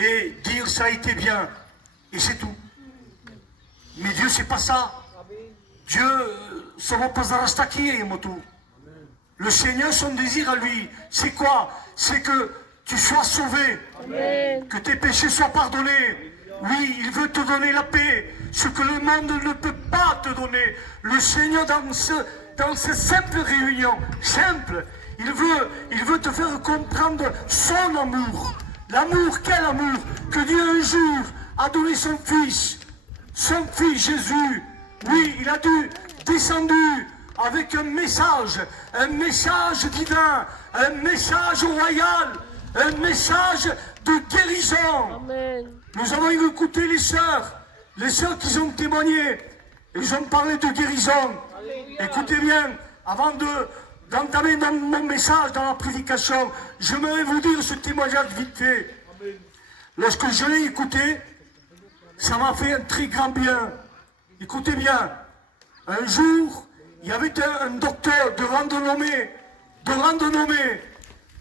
et dire ça a été bien. Et c'est tout. Mais Dieu, c'est pas ça. Dieu, sono pasarastaki et moto. Le Seigneur, son désir à lui, c'est quoi? C'est que tu sois sauvé, Amen. Que tes péchés soient pardonnés. Oui, il veut te donner la paix, ce que le monde ne peut pas te donner. Le Seigneur, dans ces simples réunions, simples, il veut te faire comprendre son amour. L'amour, quel amour? Que Dieu un jour a donné son Fils Jésus. Oui, il a descendu avec un message divin, un message royal, un message de guérison. Amen. Nous avons écouté les sœurs qui ont témoigné, ils ont parlé de guérison. Alléluia. Écoutez bien, avant d'entamer mon message dans la prédication, j'aimerais vous dire ce témoignage vite fait. Amen. Lorsque je l'ai écouté, ça m'a fait un très grand bien. Écoutez bien, un jour, il y avait un docteur de randonnée.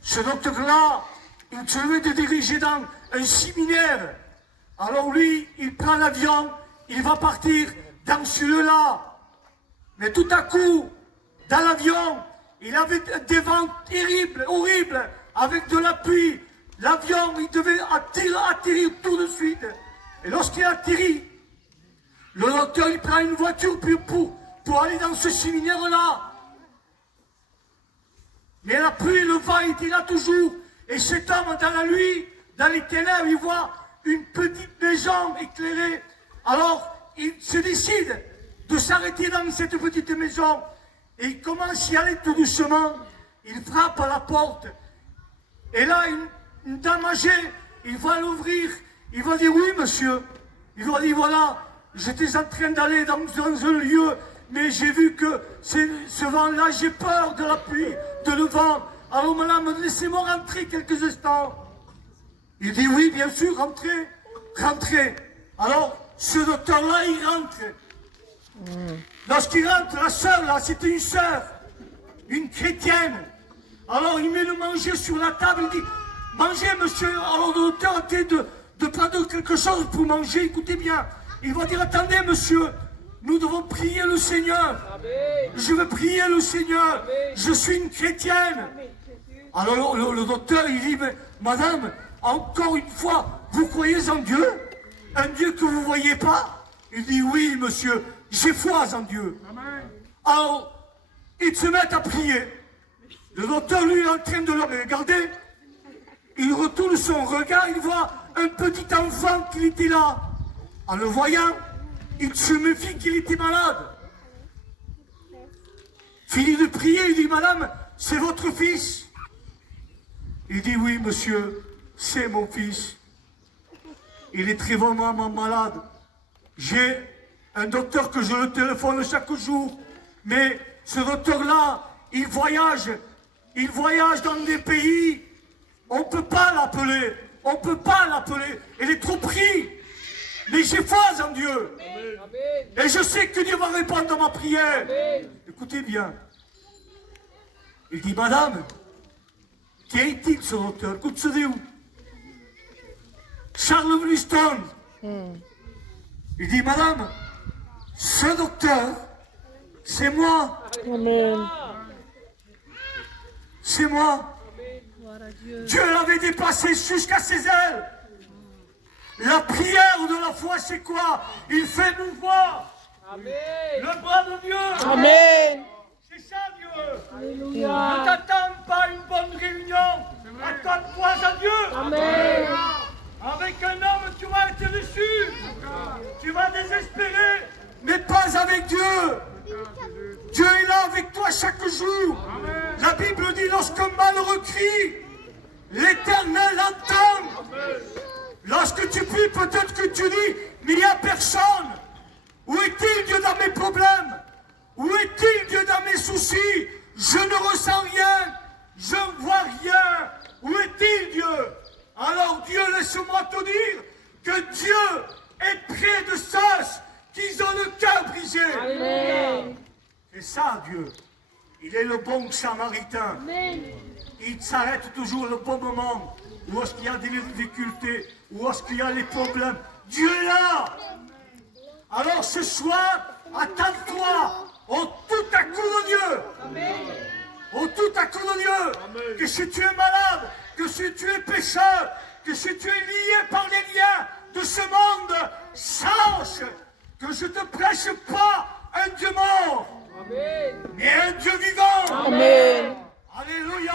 Ce docteur-là, il se devait de diriger dans un séminaire. Alors lui, il prend l'avion, il va partir dans celui-là. Mais tout à coup, dans l'avion, il avait des vents terribles, horribles, avec de la pluie. L'avion, il devait atterrir tout de suite. Et lorsqu'il atterrit, le docteur, il prend une voiture pour aller dans ce séminaire-là. Mais la pluie, le vent était là toujours. Et cet homme, dans la nuit, dans les ténèbres, il voit une petite maison éclairée. Alors, il se décide de s'arrêter dans cette petite maison. Et il commence à y aller tout doucement. Il frappe à la porte. Et là, une dame âgée, il va l'ouvrir. Il va dire, oui, monsieur. Il va dire, voilà, j'étais en train d'aller dans un lieu, mais j'ai vu que ce vent-là, j'ai peur de la pluie, de le vent. Alors, madame, laissez-moi rentrer quelques instants. Il dit, oui, bien sûr, rentrez. Alors, ce docteur-là, il rentre. Lorsqu'il rentre, la sœur, là, c'était une sœur, une chrétienne. Alors, il met le manger sur la table, il dit, mangez, monsieur. Alors, le docteur a été de prendre quelque chose pour manger, écoutez bien. Il va dire, attendez, monsieur, nous devons prier le Seigneur. Amen. Je veux prier le Seigneur. Amen. Je suis une chrétienne. Amen. Alors, le docteur, il dit, mais, madame, encore une fois, vous croyez en Dieu? Un Dieu que vous ne voyez pas? Il dit, oui, monsieur, j'ai foi en Dieu. Amen. Alors, ils se mettent à prier. Le docteur, lui, est en train de le regarder. Il retourne son regard, il voit un petit enfant qui était là. En le voyant, il se méfie qu'il était malade. Fini de prier, il dit, madame, c'est votre fils? Il dit, oui, monsieur, c'est mon fils. Il est très vraiment malade. J'ai un docteur que je le téléphone chaque jour. Mais ce docteur-là, il voyage dans des pays. On ne peut pas l'appeler. Il est trop pris. Mais j'ai foi en Dieu. Amen. Et je sais que Dieu va répondre à ma prière. Amen. Écoutez bien. Il dit, madame, qui est-il ce docteur? Écoutez-vous. Charles Bluestone. Il dit, madame, ce docteur, c'est moi. Amen. C'est moi. Dieu l'avait dépassé jusqu'à ses ailes. La prière de la foi, c'est quoi? Il fait mouvoir. Amen. Le bras de Dieu. Amen. C'est ça, Dieu. Alléluia. Ne t'attends pas à une bonne réunion. Attends-toi à Dieu. Amen. Avec un homme, tu vas être déçu. Tu vas désespérer. Mais pas avec Dieu. Dieu est là avec toi chaque jour. Amen. La Bible dit, lorsqu'un malheureux crie, l'Éternel entend. Amen. Lorsque tu pries, peut-être que tu dis, mais il n'y a personne. Où est-il Dieu dans mes problèmes? Où est-il Dieu dans mes soucis? Je ne ressens rien. Je ne vois rien. Où est-il Dieu? Alors Dieu, laisse-moi te dire que Dieu est près de ceux qui ont le cœur brisé. Amen. C'est ça Dieu. Il est le bon samaritain. Amen. Il s'arrête toujours le bon moment. où est-ce qu'il y a des difficultés, où est-ce qu'il y a les problèmes. Dieu est là. Alors ce soir, attends-toi au tout à coup de Dieu. Au tout à coup de Dieu. Que si tu es malade, que si tu es pécheur, que si tu es lié par les liens de ce monde, sache que je ne te prêche pas un Dieu mort, mais un Dieu vivant. Amen. Alléluia.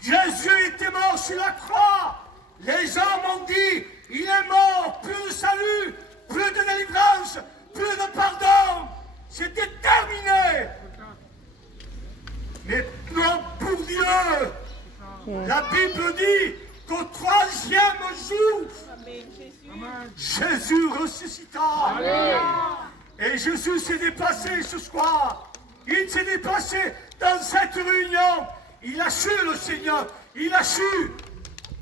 Jésus était mort sur la croix. Les hommes ont dit, il est mort, plus de salut, plus de délivrance, plus de pardon. C'était terminé. Mais non pour Dieu. La Bible dit qu'au troisième jour, Jésus ressuscita. Et Jésus s'est déplacé ce soir. Il s'est déplacé dans cette réunion. Il a su, le Seigneur. Il a su.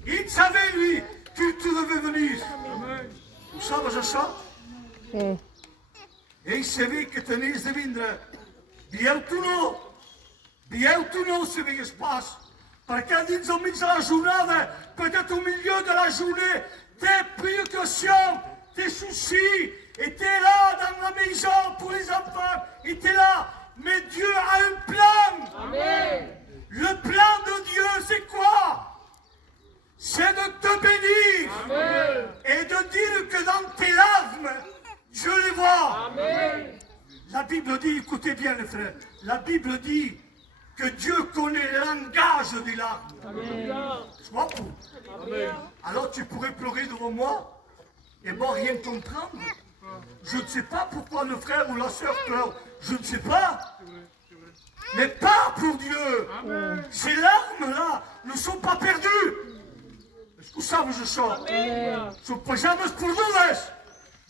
Il savait, lui, que tu devais venir. Vous savez ça? Et il savait que tu de venir. Bientôt, ce qui se passe. Parce qu'à dins au milieu de la journée, peut-être au milieu de la journée, tes préoccupations, tes soucis, et tu es là dans la maison pour les enfants, et tu es là. Mais Dieu a un plan. Amen. Le plan de Dieu, c'est quoi? C'est de te bénir. Amen. Et de dire que dans tes larmes, Dieu les voit. Amen. La Bible dit, écoutez bien les frères, la Bible dit que Dieu connaît le langage des larmes. Amen. Je vois pour. Amen. Alors tu pourrais pleurer devant moi et moi rien comprendre. Je ne sais pas pourquoi le frère ou la sœur pleure. Je ne sais pas. Mais pas pour Dieu. Ces larmes-là ne sont pas perdues. Est-ce que ça vous chante? Amen. Ce sont pas jamais pour nous.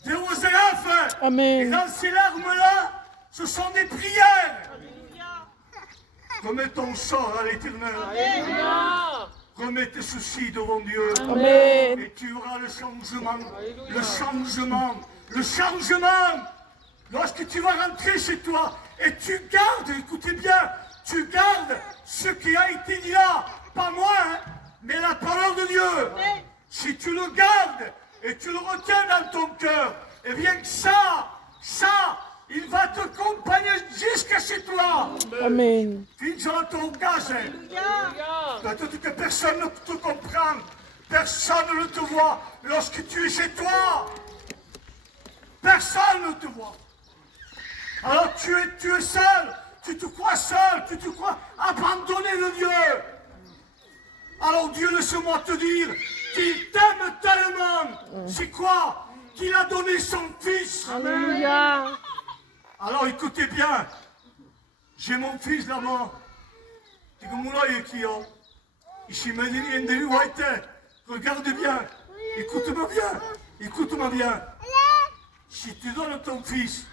Dieu vous est là, Amen. et dans ces larmes-là, ce sont des prières. Remets ton sort à l'éternel. Alléluia. Remets tes soucis devant Dieu. Amen. Et tu auras le changement. Le changement. Le changement. Lorsque tu vas rentrer chez toi et tu gardes, écoutez bien, tu gardes ce qui a été dit là. Pas moi, hein, mais la parole de Dieu. Si tu le gardes et tu le retiens dans ton cœur, eh bien que ça, il va te accompagner jusqu'à chez toi. Amen. Fins dans ton case. Peut-être que personne ne te comprend, personne ne te voit lorsque tu es chez toi. Personne ne te voit. Alors tu es seul, tu te crois seul, tu te crois abandonné de Dieu. Alors Dieu, laisse-moi te dire qu'il t'aime tellement. C'est quoi? Qu'il a donné son Fils. Alléluia. Alors écoutez bien, j'ai mon fils là-bas. Tu comme là, qui a. Ici, me dit rien de lui, regarde bien, écoute-moi bien, écoute-moi bien. Si tu donnes ton fils,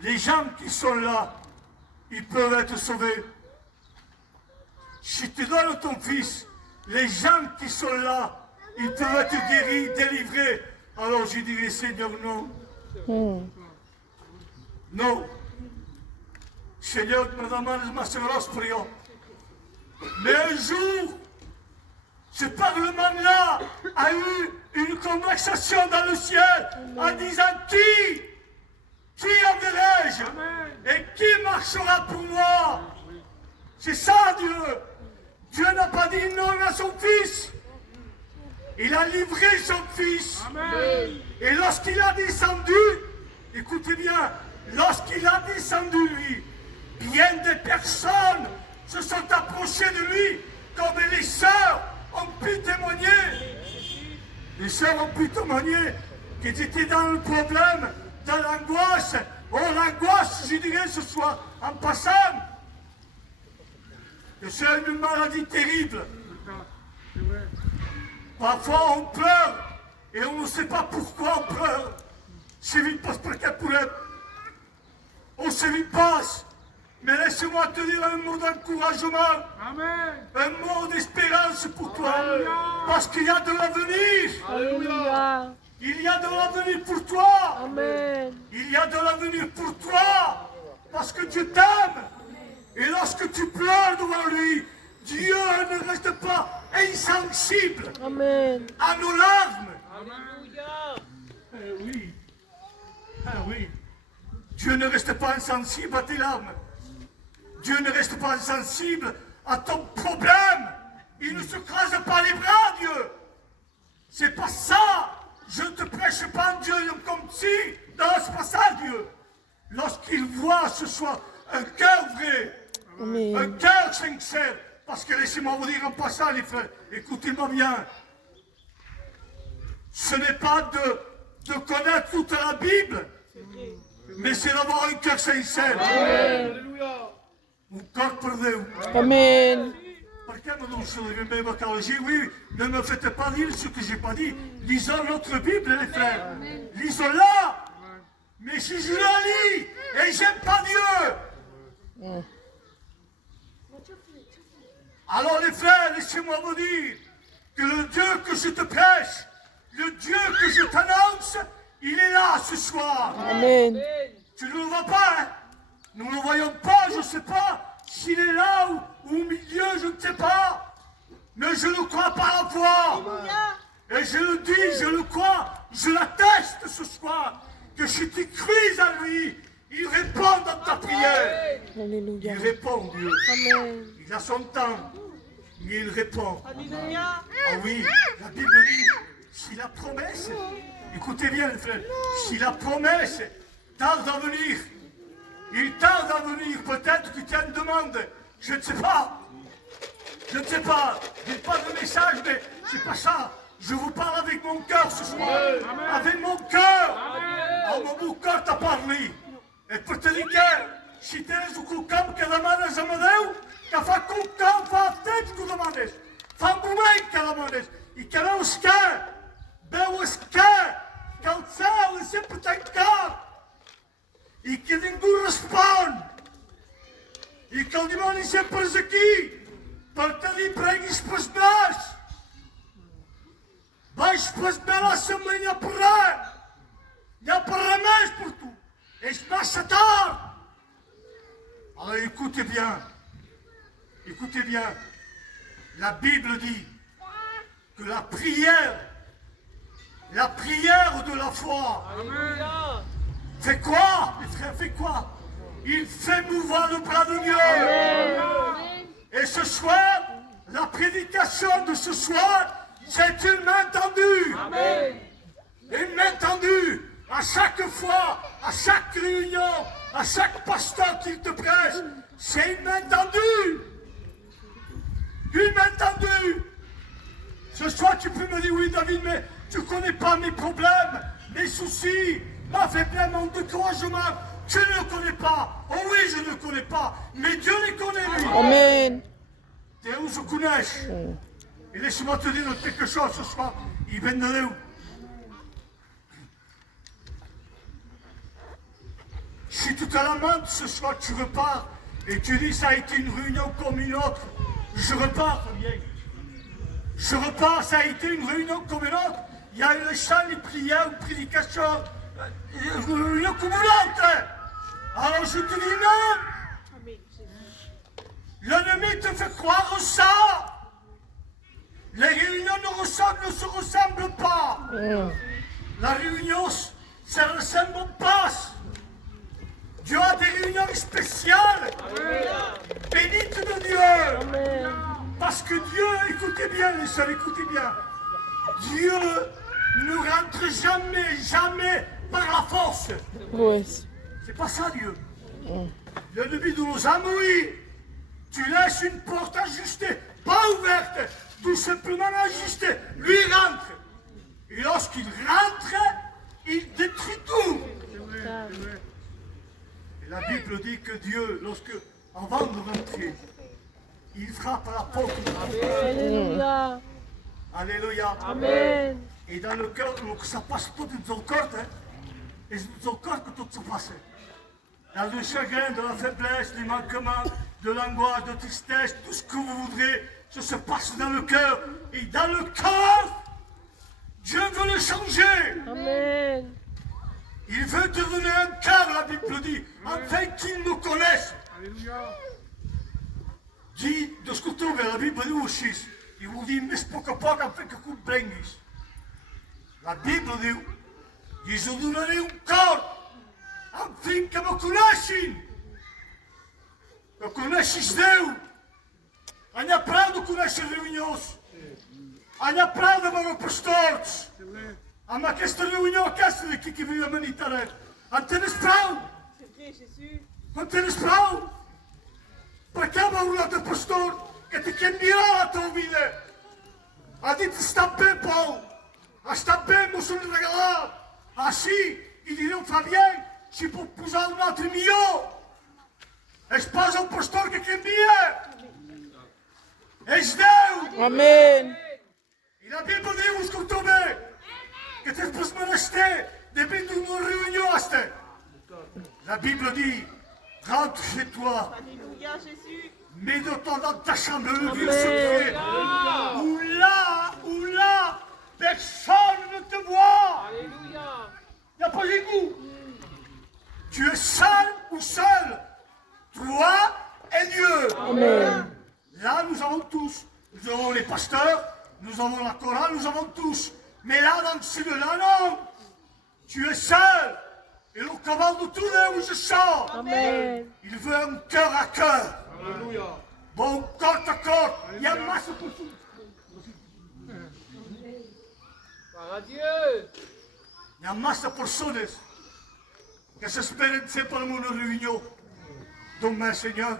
les gens qui sont là, ils peuvent être sauvés. Si tu donnes ton fils, les gens qui sont là, ils peuvent être guéris, délivrés. Alors je dirais, Seigneur, non. Non. Seigneur, madame, ma sœur, prions. Mais un jour, ce parlement-là a eu une conversation dans le ciel en disant qui enverrai-je et qui marchera pour moi? C'est ça Dieu. Dieu n'a pas dit non à son fils. Il a livré son fils. Amen. Et lorsqu'il a descendu, écoutez bien, lorsqu'il a descendu lui, bien des personnes se sont approchées de lui, comme les sœurs ont pu témoigner. Les sœurs ont pu témoigner qu'ils étaient dans le problème, dans l'angoisse. Oh, l'angoisse, je dirais ce soir, en passant, que c'est une maladie terrible. Parfois, on pleure et on ne sait pas pourquoi on pleure. C'est vite passe par quel problème. On se vite passe. Mais laisse-moi te dire un mot d'encouragement. Amen. Un mot d'espérance pour toi. Alléluia. Parce qu'il y a de l'avenir. Alléluia. Il y a de l'avenir pour toi. Amen. Il y a de l'avenir pour toi. Parce que Dieu t'aime. Et lorsque tu pleures devant lui, Dieu ne reste pas insensible Amen. à nos larmes. Alléluia. Oui. Oui. Dieu ne reste pas insensible à tes larmes. Dieu ne reste pas insensible à ton problème. Il ne se crase pas les bras, Dieu. C'est pas ça. Je ne te prêche pas un Dieu comme si. Non, c'est pas ça, Dieu. Lorsqu'il voit ce soir un cœur vrai, Amen. un cœur sincère, parce que laissez-moi vous dire en passant, les frères, écoutez-moi bien. Ce n'est pas de connaître toute la Bible, mais c'est d'avoir un cœur sincère. Un cœur pour Dieu. Amen. Perché non se deve me oui, ne me faites pas dire ce que je n'ai pas dit. Lisons notre Bible, les frères. Lisons-la. Mais si je la lis et j'aime pas Dieu, alors les frères, laissez-moi vous dire que le Dieu que je te prêche, le Dieu que je t'annonce, il est là ce soir. Amen. Tu ne le vois pas, hein? Nous ne le voyons pas, je ne sais pas s'il est là ou au milieu, je ne sais pas. Mais je le crois par la foi. Et je le dis, je le crois, je l'atteste ce soir, que si tu cries à lui, il répond à ta prière. Alléluia. Il répond, Dieu. Amen. Il a son temps, mais il répond. Alléluia. Ah oui, la Bible dit, si la promesse, écoutez bien les frères, si la promesse tarde à venir, il tarde à venir, peut-être que tu as une demande, je ne sais pas. Je ne sais pas, je n'ai pas de message, mais c'est pas ça. Je vous parle avec mon cœur ce soir. Avec mon cœur. Ah, mon cœur t'a parlé. Et pour te dire que si tu es o campo que demandes a Déu, que fa quelcom, fa temps que ho demanes. Fa un moment que demanes. I que veus que el cel és sempre tancat i que ningú respon i que el dimoni sempre és aquí perquè li prenguis pels nas. Vaig pels nas a l'assemblea, n'hi ha per res. N'hi ha per res més per tu. És massa tard. Alors écoutez bien, la Bible dit que la prière de la foi fait quoi, les frères, fait quoi? Il fait mouvoir le bras de Dieu. Et ce soir, la prédication de ce soir, c'est une main tendue. Une main tendue à chaque fois, à chaque réunion, à chaque pasteur qu'il te prêche. C'est une main tendue. Une main tendue. Ce soir, tu peux me dire, oui, David, mais tu ne connais pas mes problèmes, mes soucis, ma faiblesse, mon découragement. Tu ne le connais pas. Oh oui, je ne le connais pas. Mais Dieu les connaît, lui. Amen. Deus o conhece. Et laisse-moi te dire quelque chose ce soir. Il vient de Dieu. Si tu te lamentes ce soir, tu repars et tu dis ça a été une réunion comme une autre. Je repars, Fabien. Je repars, ça a été une réunion comme une autre. Il y a eu le chant, les prières, une prédication, une réunion communante. Alors je te dis non. L'ennemi te fait croire ça. Les réunions ne se ressemblent pas. La réunion, ça ne ressemble pas. Dieu a des réunions spéciales. Bénite de Dieu. Parce que Dieu, écoutez bien les sœurs, écoutez bien. Dieu ne rentre jamais par la force. Oui. C'est pas ça Dieu. L'ennemi de nos âmes, oui. Tu laisses une porte ajustée, pas ouverte, tout simplement ajustée. Lui rentre. Et lorsqu'il rentre, il détruit tout. Et la Bible dit que Dieu, avant de rentrer, il frappe à la porte. Alléluia. Alléluia. Amen. Et dans le cœur, ça passe tout dans le corps, hein. Et c'est dans le corps que tout se passe. Dans le chagrin, de la faiblesse, des manquements, de l'angoisse, de tristesse, tout ce que vous voudrez, ça se passe dans le cœur. Et dans le cœur, Dieu veut le changer. Amen. Il veut te donner un cœur, la Bible dit, afin qu'il me connaisse. Dit, de ce que tu trouves, la Bible dit aussi, i vol dir més a poc en fer que comprenguis. La Bíblia diu, i us donaré un cor en fi que me coneixin, que coneixis Déu. N'hi ha prou de conèixer reunions, n'hi ha prou de veure pastors, amb aquesta reunió aquesta d'aquí que viu a Manitaret. En tens prou? En tens prou? Per què veure un altre pastor que te canviarà la teva vida? Ha dit, està bé, Pau, està bé, m'ho s'han regalat. Així, i direu, Fabien, si pot posar un altre millor. És pas el pastor que canvia. És Déu. Amen. I la Bíblia diu, escolteu bé, que t'es pas menester de venir d'une réunion à cette. La Bible dit, rentre chez toi. Alléluia, Jésus. Mets-toi dans ta chambre, le lieu secret. Où là, personne ne te voit. Alléluia. Il n'y a pas d'égout. Tu es seul ou seul. Toi et Dieu. Amen. Là, nous avons tous. Nous avons les pasteurs, nous avons la chorale, nous avons tous. Mais là, dans celui-là, non. Tu es seul. Et le cavale de tout où je sors. Amen. Il veut un cœur à cœur. Alléluia. Bon, corps à corps. Il y a masse pour tout. Par Dieu. Il y a masse de personnes que s'espèrent sempre en una reunió. Donne-moi, Seigneur.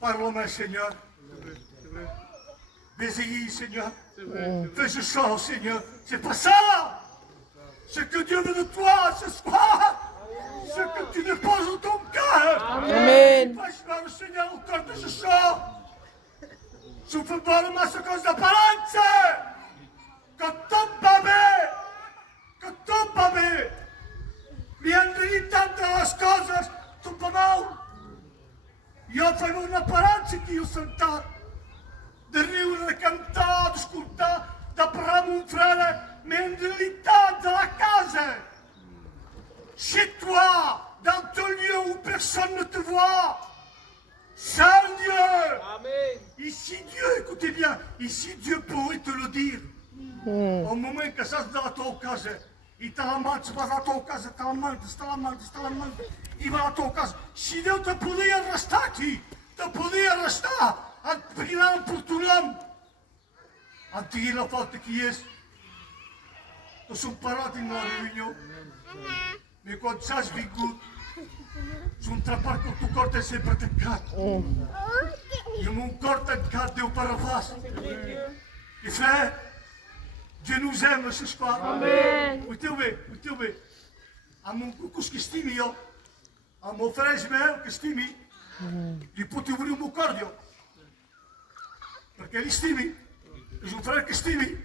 Parle-moi, Seigneur. Bézillis, Seigneur. Fais ce chant, Seigneur. C'est pas ça. Ce que Dieu veut de toi ce soir. Ce que tu déposes dans ton cœur. Amen. Fais le Seigneur au cœur de ce chant. Je fais pas le masse cause d'apparenza. Che tu babè, mi hanno detto tante cose, tu babau. Io facevo un'apparenza che io sentivo, di ridere, di cantare, di ascoltare, di parlare con un frère, mi hanno detto dans la casa. Chez toi, dans ton lieu où personne ne te voit, seul Dieu. Amen. Ici Dieu, écoutez bien, ici Dieu pourrait te le dire. Au moment che sei nella tua casa, e te la mangi, vas alla tua casa, te la mangi, e vai alla tua casa. Si Dio te poteva arrestare qui, te poteva arrestare, a prendere per tuo nome. A dire la fatta chi è. Ti sono parati in una riunione, ma quando sei svingut, sono trappato con il tuo corpo sempre attaccato. Io non corpo attaccato, Dio parafas. E frère, Dieu nous aime ce soir. Amen. Uite-o, a mon coucou che stimi io, a mon frère Ismaël che stimi, gli puoi ouvrir un cordio, perché li stimi, et un frère che stimi,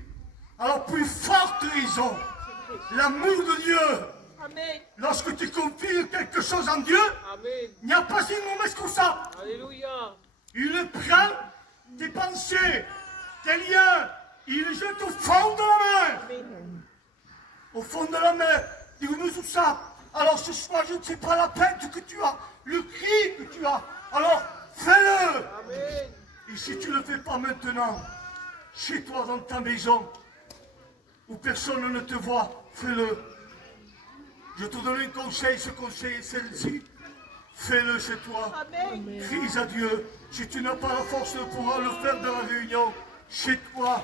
alors plus forte raison, l'amour de Dieu. Amen. Lorsque tu confies quelque chose en Dieu, Amen. il n'y a pas une mauvaise comme ça. Alléluia. Il prend tes pensées, tes liens, il les jette au fond de la mer. Au fond de la mer, dis-moi tout ça. Alors ce soir, je ne sais pas la peine que tu as, le cri que tu as. Alors fais-le. Amen. Et si tu ne le fais pas maintenant, chez toi dans ta maison, où personne ne te voit, fais-le. Je te donne un conseil, ce conseil est celle-ci. Fais-le chez toi. Amen. Crie à Dieu. Si tu n'as pas la force de pouvoir le faire dans la réunion, chez toi,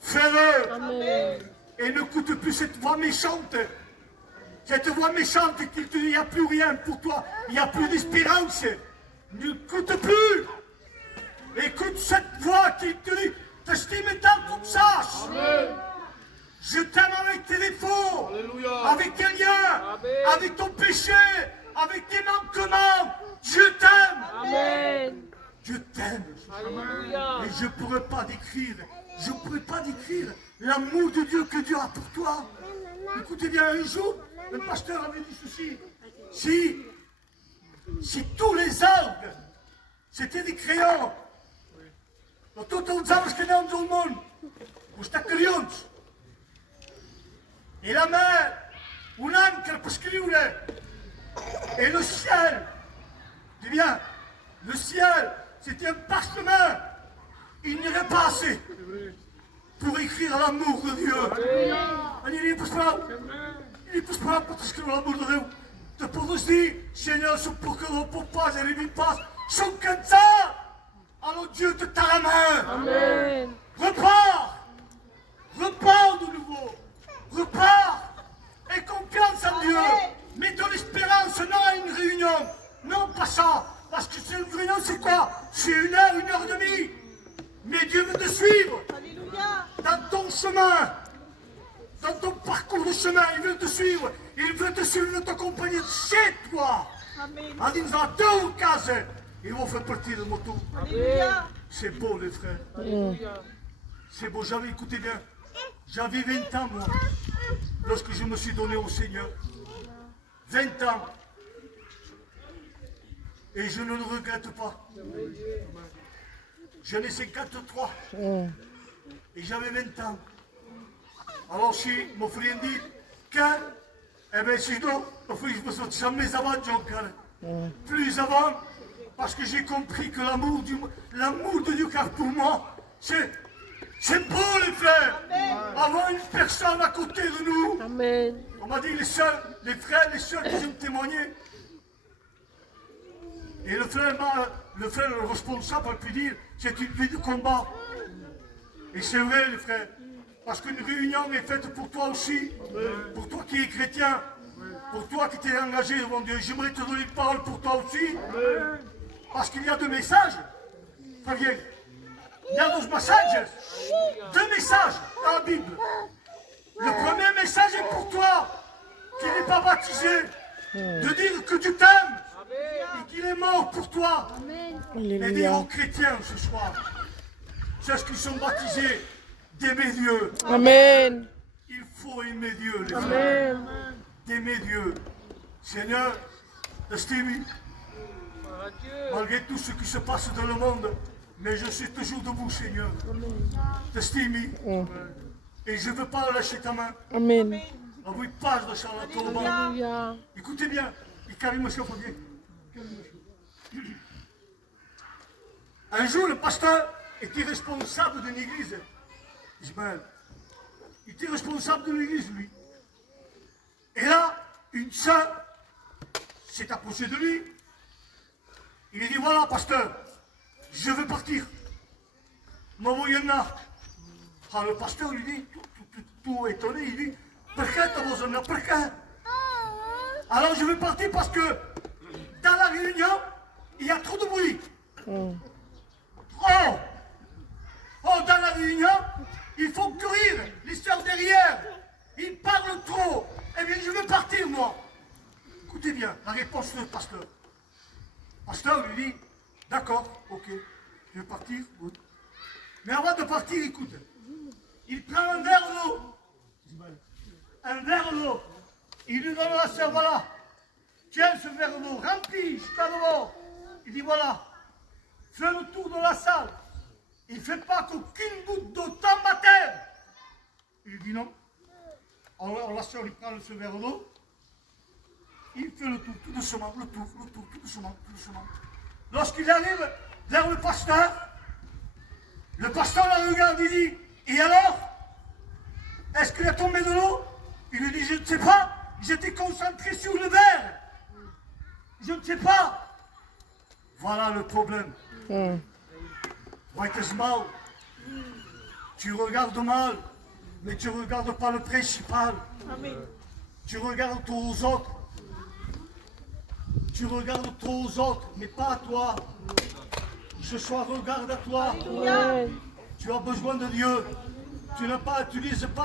fais-le. Amen. Et n'écoute plus cette voix méchante. Cette voix méchante qui te dit, il n'y a plus rien pour toi. Il n'y a plus d'espérance. N'écoute plus. Écoute cette voix qui te dit, t'estime tant comme ça. Je t'aime avec tes défauts, Alléluia. avec tes liens, Amen. avec ton péché, avec tes manquements. Je t'aime. Amen. Je t'aime. Alléluia. Et je ne pourrais pas décrire, l'amour de Dieu que Dieu a pour toi. Écoutez bien, un jour, le pasteur avait dit ceci. Si tous les arbres, c'était des crayons, dans tous les arbres que dans le monde, vous êtes crayons. Et la mer, un encre pour scrivere. Et le ciel, dis bien, le ciel, c'était un parchemin il n'irait pas assez pour écrire l'amour de Dieu. Il n'est pas pour scrivere l'amour de Dieu. Te potresti, Seigneur, pour que le papa et les passe, sont comme ça. Alors Dieu te tend la main. Amen. Repars. Repars de nouveau. Repars. Aie confiance en Dieu. Mets ton espérance non à une réunion. Non, pas ça. Parce que c'est une réunion, c'est quoi? C'est 1 heure, 1 heure et demie. Mais Dieu veut te suivre. Alléluia. Dans ton chemin. Dans ton parcours de chemin, il veut te suivre. Il veut te suivre, il veut t'accompagner chez toi. Amen. En disant à tua casa. Ils vont faire partie de mon tour. Alléluia. C'est beau, les frères. Alléluia. C'est beau. J'avais, écoutez bien, j'avais 20 ans, moi, lorsque je me suis donné au Seigneur. 20 ans. Et je ne le regrette pas. J'en ai 53. Et j'avais 20 ans. Alors, si mon frère dit que, eh bien, si je me suis jamais avant, plus avant, parce que j'ai compris que l'amour de Dieu, car pour moi, c'est beau, les frères. Avoir une personne à côté de nous. Amen. On m'a dit les frères, les sœurs qui ont témoigné. Et le frère, le responsable a pu dire, c'est une vie de combat. Et c'est vrai, les frères, parce qu'une réunion est faite pour toi aussi, pour toi qui es chrétien, pour toi qui t'es engagé devant Dieu. J'aimerais te donner une parole pour toi aussi, parce qu'il y a 2 messages. Fabien, il y a 2 messages, 2 messages dans la Bible. Le premier message est pour toi, qui n'est pas baptisé, de dire que Dieu t'aime et qu'il est mort pour toi. Et dire aux chrétiens ce soir, ceux qui sont baptisés, d'aimer Dieu. Amen. Il faut aimer Dieu, les frères. Amen. D'aimer Dieu. Seigneur, t'estime, malgré tout ce qui se passe dans le monde, mais je suis toujours debout, Seigneur. T'estime. Et je ne veux pas lâcher ta main. Amen. La vie passe de Charlatan. Alléluia. Écoutez bien, il calme monsieur Fabien. Un jour, le pasteur était responsable d'une église. Ismaël. Il était responsable de l'église, lui. Et là, une sœur s'est approchée de lui. Il lui dit, voilà, pasteur, je veux partir. M'envoyez-en. Ah, le pasteur lui dit, tout étonné, il dit, pourquoi t'as besoin de pourquoi? Alors je veux partir parce que dans la réunion, il y a trop de bruit. Dans la réunion, il faut courir, les sœurs derrière. Ils parlent trop. Eh bien, je veux partir, moi. Écoutez bien, la réponse du pasteur. Le pasteur lui dit, d'accord, ok, je veux partir, oui. Mais avant de partir, écoute, il prend un verre d'eau. Un verre d'eau. Il lui donne à la sœur, voilà. Tiens ce verre d'eau, rempli jusqu'à devant. Il dit, voilà, fais le tour de la salle. Il ne fait pas qu'aucune goutte d'eau tombe à terre. Il lui dit non. Alors la sœur lui prend ce verre d'eau. Il fait le tour, tout doucement, tout doucement. Lorsqu'il arrive vers le pasteur la regarde, il dit, et alors? Est-ce qu'il a tombé de l'eau? Il lui dit, je ne sais pas, j'étais concentré sur le verre. Je ne sais pas. Voilà le problème. White is mal. Tu regardes mal, mais tu ne regardes pas le principal. Amen. Tu regardes trop aux autres. Tu regardes trop aux autres, mais pas à toi. Ce soir, regarde à toi. Amen. Tu as besoin de Dieu. Tu n'es pas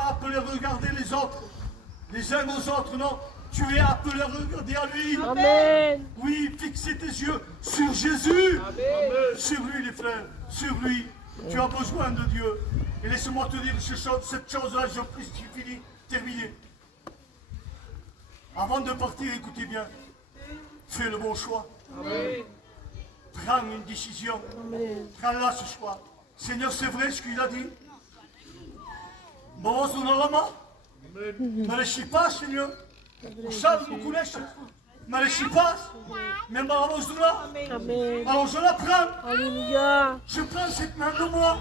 appelé à regarder les autres, les uns aux autres, non. Tu es appelé à regarder à lui. Amen. Oui, fixer tes yeux sur Jésus. Amen. Sur lui, les frères, sur lui. Tu as besoin de Dieu. Et laisse-moi te dire cette chose-là, je prie, c'est fini, terminé. Avant de partir, écoutez bien. Fais le bon choix. Amen. Prends une décision. Amen. Prends-la ce soir. Seigneur, c'est vrai ce qu'il a dit. Mawazo na lama. Marashipa, Seigneur. Usal mukunesha. Mais les chipas, même dans la là. Amen. Alors je la prends. Alléluia. Je prends cette main de moi.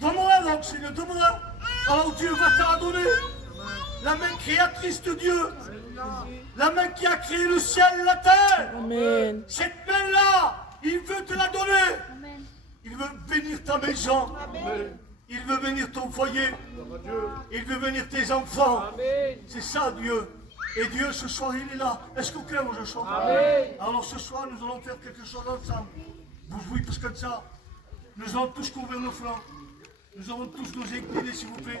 Donne-moi donc, Seigneur, donne-moi. Alors Dieu va te la donner. La main créatrice de Dieu. La main qui a créé le ciel et la terre. Amen. Cette main-là, il veut te la donner. Il veut bénir ta maison. Il veut bénir ton foyer. Il veut bénir tes enfants. C'est ça Dieu. Et Dieu ce soir il est là. Est-ce qu'au cœur je chante? Alors ce soir nous allons faire quelque chose ensemble. Vous jouez tous comme ça. Nous allons tous couvrir nos flancs. Nous allons tous nous incliner s'il vous plaît.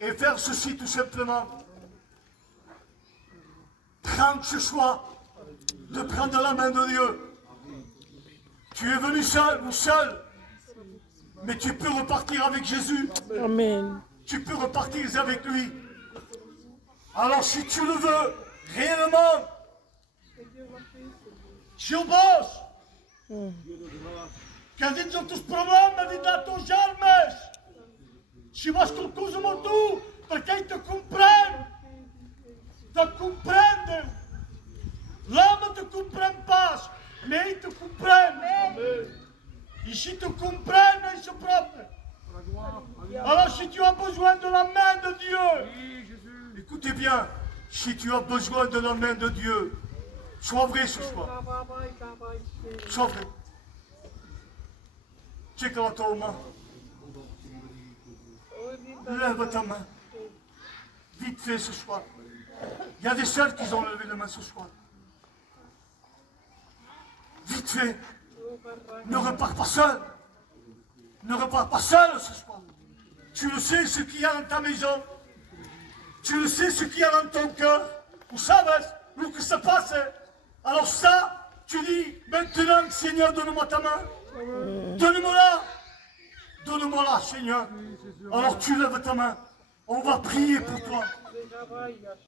Et faire ceci tout simplement. Prendre ce choix de prendre la main de Dieu. Tu es venu seul ou seul, mais tu peux repartir avec Jésus. Amen. Tu peux repartir avec lui. Alors si tu le veux, réellement, Dieu bosse. Kad vidim tu problema di dato žalmeš. Și vas cu cuzul tu, perché te comprende. Te comprende. L'homme te comprend pas, mais il te comprend. Et si tu comprends, il se propre. Alors si tu as besoin de la main de Dieu, écoutez bien, si tu as besoin de la main de Dieu, sois vrai ce soir. Sois vrai. Check la ta main. Lève ta main. Vite fait ce soir. Il y a des seuls qui ont levé la main ce soir. Vite fait. Ne repars pas seul. Ne repars pas seul ce soir. Tu le sais ce qu'il y a dans ta maison. Tu le sais ce qu'il y a dans ton cœur. Vous savez où que ça passe. Alors ça, tu dis, maintenant Seigneur, donne-moi ta main. Donne-moi-la. Donne-moi-la, Seigneur. Alors tu lèves ta main. On va prier pour toi.